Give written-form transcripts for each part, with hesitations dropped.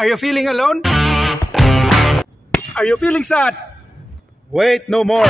Are you feeling alone? Are you feeling sad? Wait no more.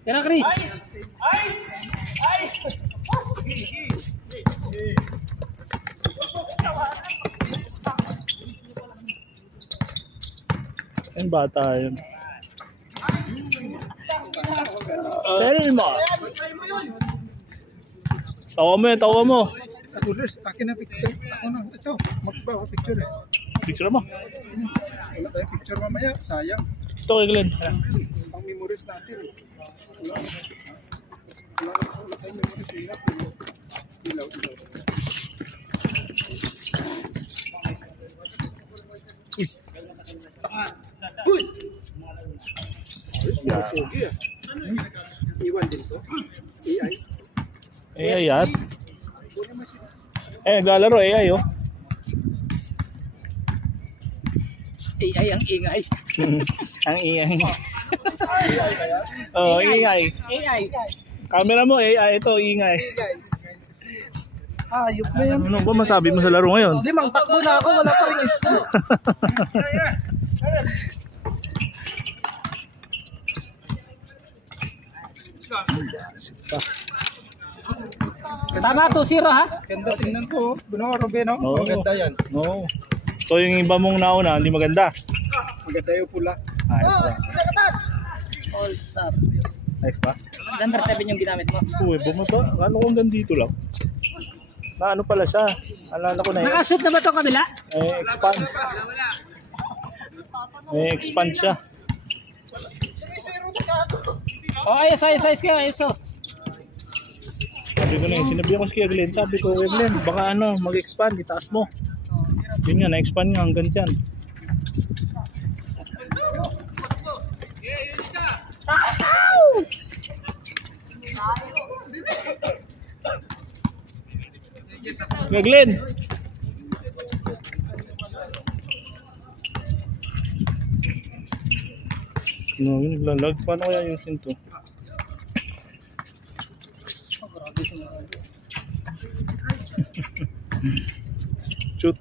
Kira Chris. Ang bata yun. Telma. Tawa mo yan, tawa mo. Tulis, akin na picture. Ako na, ito. Magbawa picture eh. Picture mo. Wala tayong picture mamaya. Sayang. Ito kay Glenn. Ang memories natin. Wala tayong memories. Ilaw. Uy! Yeah. Pogi ah. Iwan din to. AI. AI yan. Naglalaro AI oh. AI ang ingay. Ang AI. Oh, AI. AI. Camera mo AI, ito ingay. Ayop na yan. Ano ba masabi mo sa laro ngayon? Hindi, takbo na ako. Wala pa rin isko. Tama 2-0 ha? Ganda tingnan ko. Buno, Robin, no? Oo. Maganda yan. No. So yung iba mong nauna, hindi maganda. Maganda yung pula. Ayos ba? All star. Nice ba? Number 7 yung ginamit mo. Uy, bumaba. Ano kung dito lang? Na ano pala siya? Alala ko na yun. Nakashoot na ba ito kabila? Expand. Expand siya. Oh, ayos kayo, ayos oh. Sabi ko na yun, sinabihan ko si Kuya Glenn. Sabi ko, Kuya Glenn, baka ano, mag-expand, itaas mo. Yun nga, na-expand nga hanggang dyan. Kuya Glenn! No, yun naglalag. Paano kaya yung sinto? Shoot.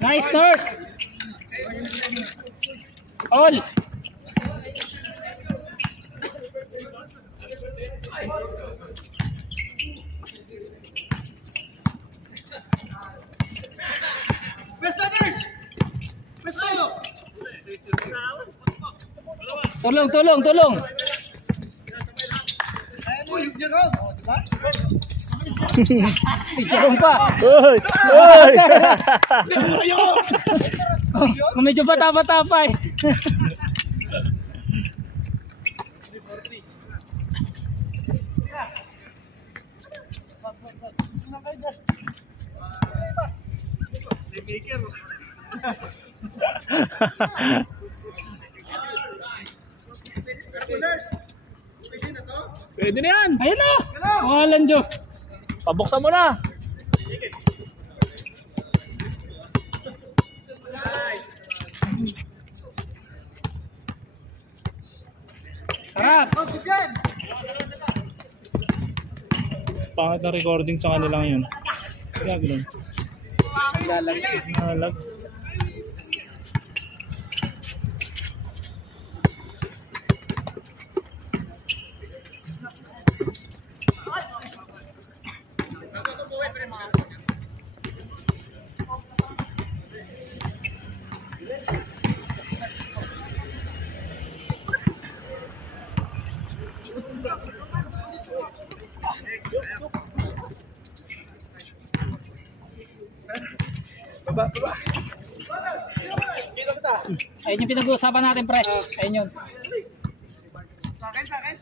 Nice nurse. All. Tulong. Si Jerome pa. Oy! Medyo bata-bata pa eh. Pwede na yan. Ayun na. Oh, Lanjo. Pabuksan mo na. Sarap. pangit na recording sa kanila ngayon. Kaya gano'n. Lalag. Baba. Ayun yung pinag-uusapan natin, pre. Ayun yun. Sa akin.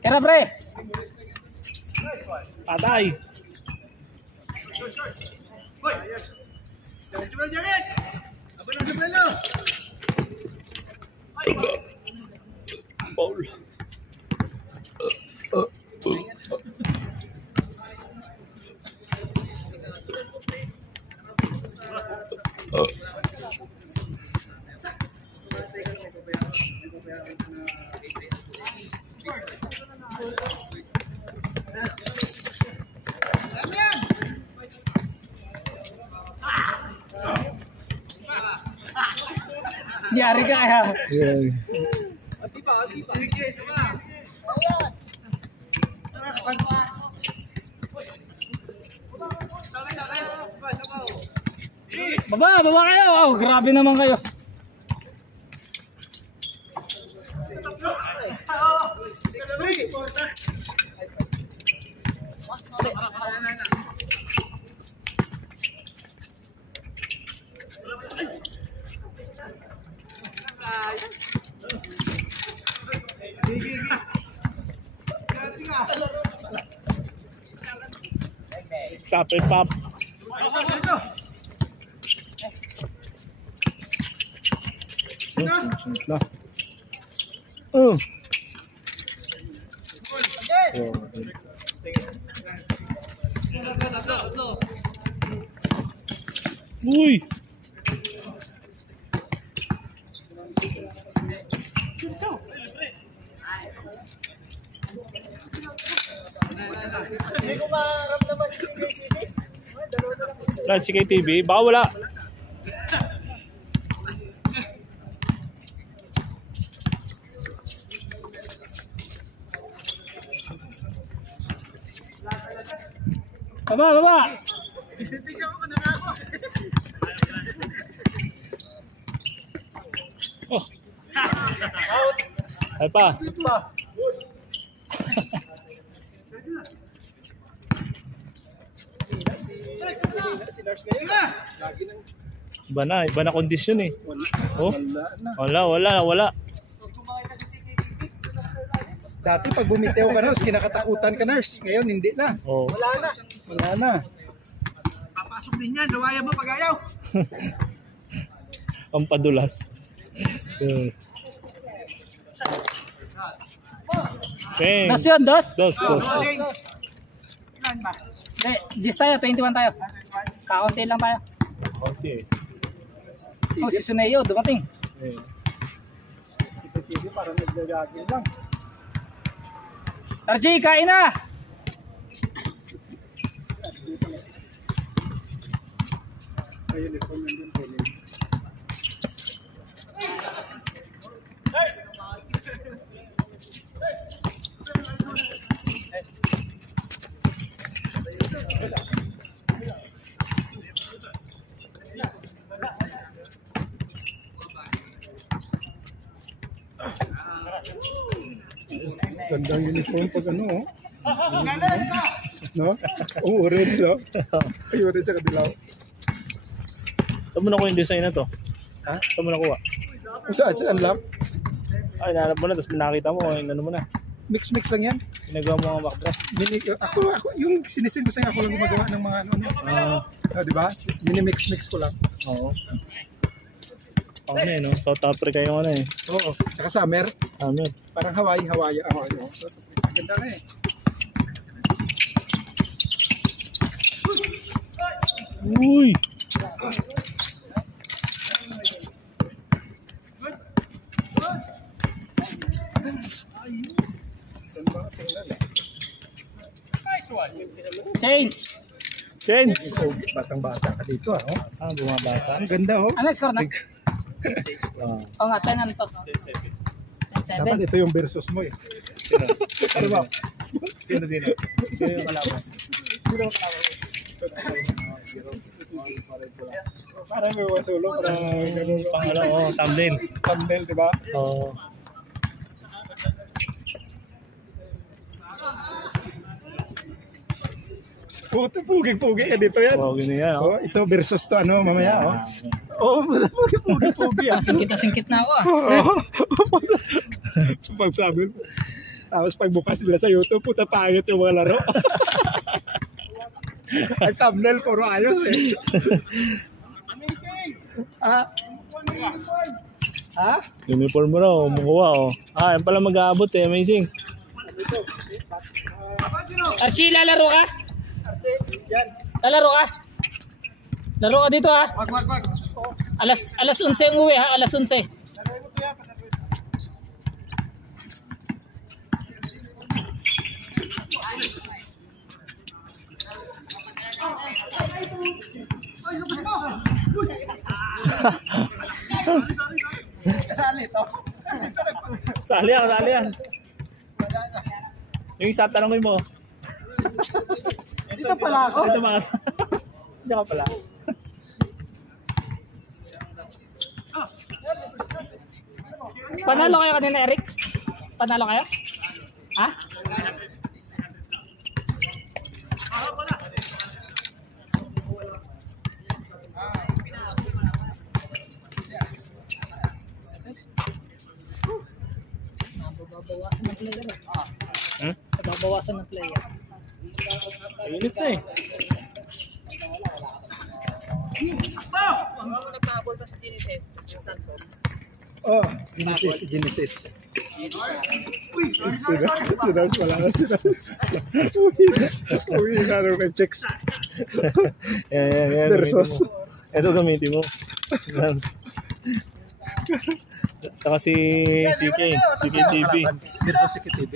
Tara, pre. Patay! Paul. Yari ka ya. Yeah. Baba kayo. Oh, grabe naman kayo. Stop it, Pop. No. Oh. Uy. Si KTV, baka wala. Baba. Oh. Ay pa. Iba na kondisyon eh. Oh. Wala. Dati pag bumitaw ka nurse, kinakatakutan ka nurse. Ngayon hindi na. Oh. Wala na. Papasok din yan, gawayan mo pag-ayaw. Ang padulas. Okay. Dos yun, dos. Dos. Ilan ba? Hindi, 10 tayo, 21 tayo. Kaunti lang tayo. Okay. Oh, si Suneo, dumating. Okay. TV parang naglagagin lang. RJ, kain na! Ayun, ito nandun po. Gandang uniform pag ano, oh. No? Oh, orange, no? Ay, orange ang kadilaw. Saan mo nakuha yung design na to? Ha? Saan mo nakuha? Kung saan lang? Ay, nahanap mo na, tapos nakita mo, ano mo na. Mix lang yan. Ginagawa mo ang backdrop. Ako, yung sinisin ko sa'yo, ako lang gumagawa ng mga ano. Di ba? Mini-mix ko lang. Oo. Ano eh, no? South Africa yung ano eh. Oo. Tsaka summer. Amen. Parang Hawaii. Oh. So, ganda na eh. Uy! Change. Change. Batang-bata ka dito ah. Oh. Ah, bumabata. Ang ganda oh. Ano score na? Ah. Oo nga, 10 ano to? 7. Dapat ito yung versus mo eh. Ano ba? Sino? Sino yung kalaban? Parang may wasulo. Parang ganun. Pangalo, oh, thumbnail. Thumbnail, di ba? Oh. Puto, pugi-pugi ka dito yan. Wow, ganyan yan. Oh, ito versus to ano mamaya oh. Oh, pugi-pugi ah. Singkit na ako ah. Oo. Pag-sabi. Tapos pagbukas nila sa YouTube, puta pangit yung mga laro. Ang thumbnail puro ayos eh. Ah. Ha? Uniform mo raw, makuha oh. Ah, yan pala mag-aabot eh, amazing. Archie, lalaro ka? Yan. Lalaro ka? Laro ka dito ha? Wag. Alas 11 ang uwi ha, alas 11. Kasali to. Sali yan. Yung isa, tanongin mo. Dito pala ako. Dito mga... Diyan ka pala. Panalo kayo kanina, Eric? Panalo kayo? Ha? Nababawasan ng player. Hmm? Nababawasan ng player. Ayunit na eh. Oh, Genesis. Sinars wala na sinars. Uwi na rin ng checks. Yan. Versus. Ito gamitin mo. Saka si CKTV. Dito si KTV.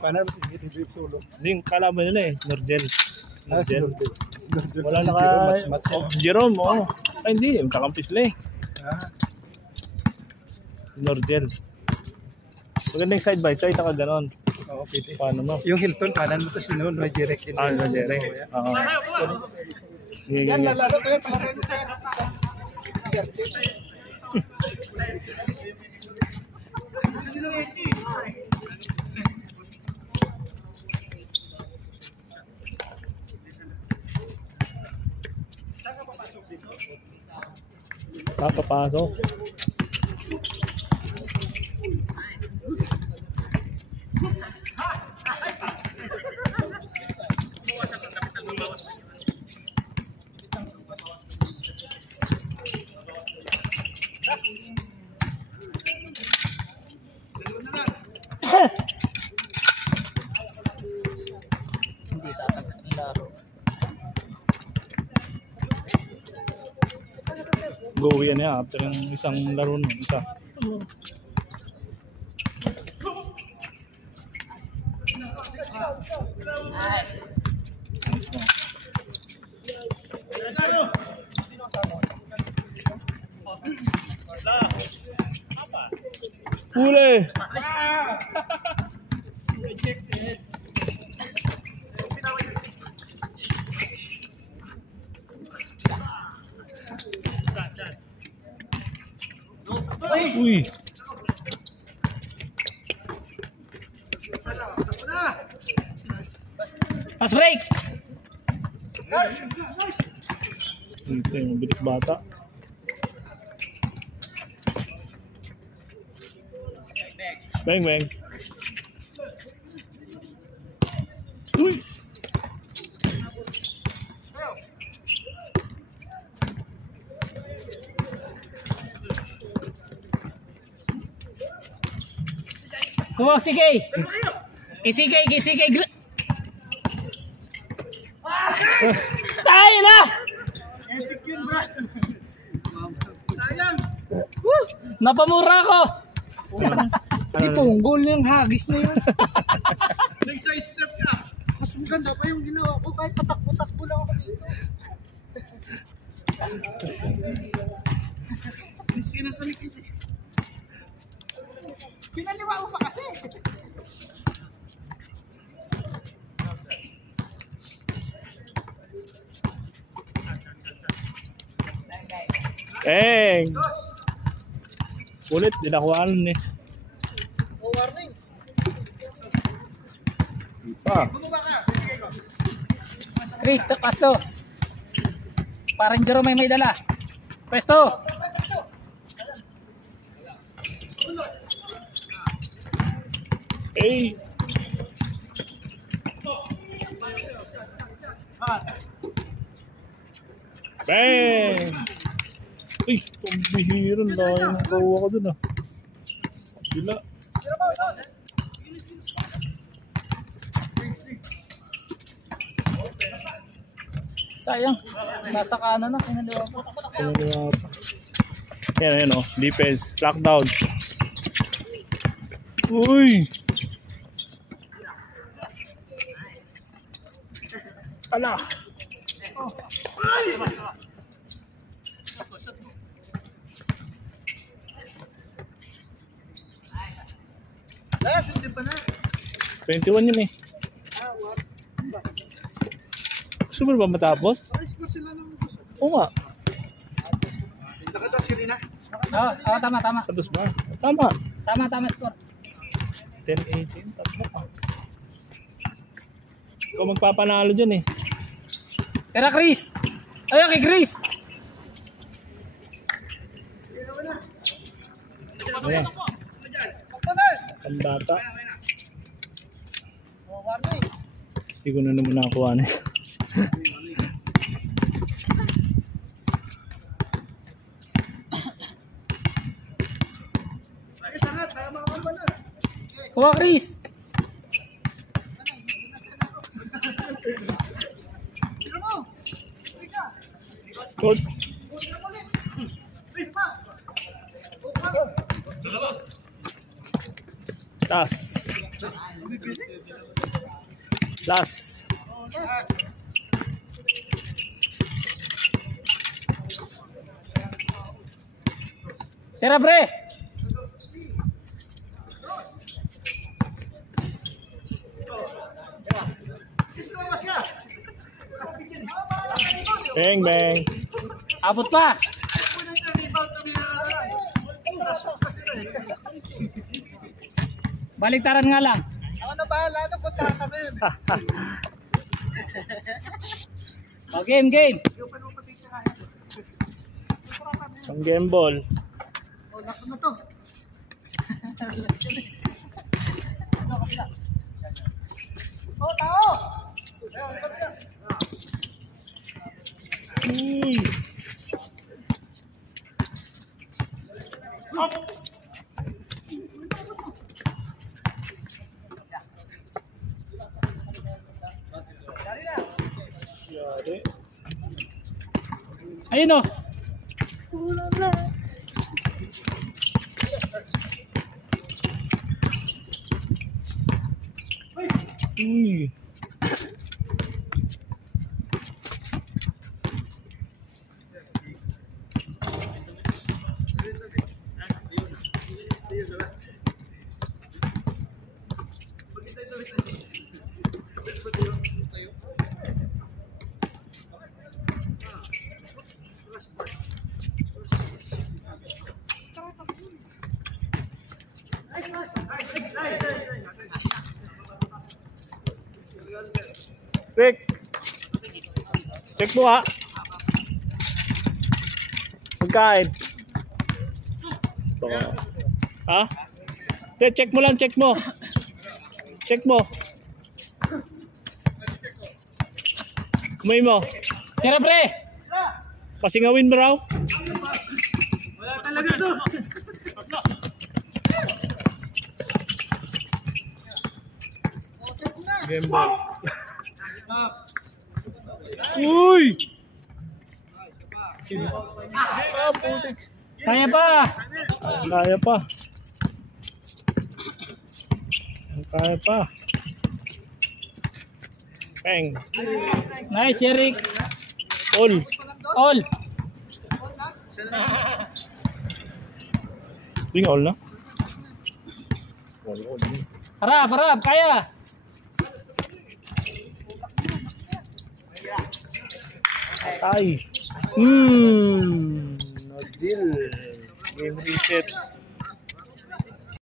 Paano ba si KTV solo? Hindi, yung kalaban nila eh. Norgel. Wala si naka... Jerome, match-match. Oh, Jerome, oo. Ay, hindi. Kakampis lang eh. Ah, Norgel. Magandang side by side, taka ganon. oo, pwede. Paano mo? Yung Hilton, kanan mo to sinun, may direct in. Ah, Jere. Oo. Sige, Yan, sige. lalaro ko yan, palaro ko yan. Papasok. Hindi tatagal ang laro. Go yan eh, after yung isang laro nun, isa. Nice one. Huli! Uy! Pass break! Ito yung mabilis bata. Bang bang. Uy! Kuha si Kay! Isikay! Tayo na! Sayang! Napamura ko! Di punggol yung hagis na yun. Nag-side step ka. Mas maganda pa yung ginawa ko kahit patakbo-takbo lang ako dito. Miss ka ng talikis eh. Pinaliwa mo pa kasi. Ulit, dinakuhaan eh. O warning. Pa. Chris, pasto. Parang Jerome may dala. Pwesto. Hey. Bang! Uy, pambihirang dahil nakawa ka dun ah. Sila. Sayang. Nasa kanan na. Sinaliwa ko. Yan, yan o. Defense. Lockdown. Uy! Ala! Yes, hindi pa na. 21 yun eh. Gusto mo ba matapos? Score sila ng gusto. Oo nga. Nakatas yun na. Oo, tama. Tapos ba? Tama. Tama score. 10-18. Tapos ba? Ikaw magpapanalo dyan eh. Tira, Chris. Ayun kay Chris. Ayan. Ang bata. O warning. Hindi ko na naman nakakuha na. Kuha, Chris. Good. Last. Last. Tira, pre. Bang, bang. Abot pa. Baliktaran nga lang. Ako na bahala na punta kami. O, game. Ang game ball. O lako na to. O tao. Uy. Yari. Ayun o. Uy. Rick. Check mo ha. Pagkain. Ha? Check mo lang, check mo. Check mo. Kumay mo. Tira, pre. Pasingawin mo raw. Wala talaga to. Game ball. Uy! Ah, putik. Kaya pa. Kaya pa. Kaya pa. Peng. Nice, Jeric. All. All. Ring all na? Harap, harap. Kaya. Patay. No deal. Game reset.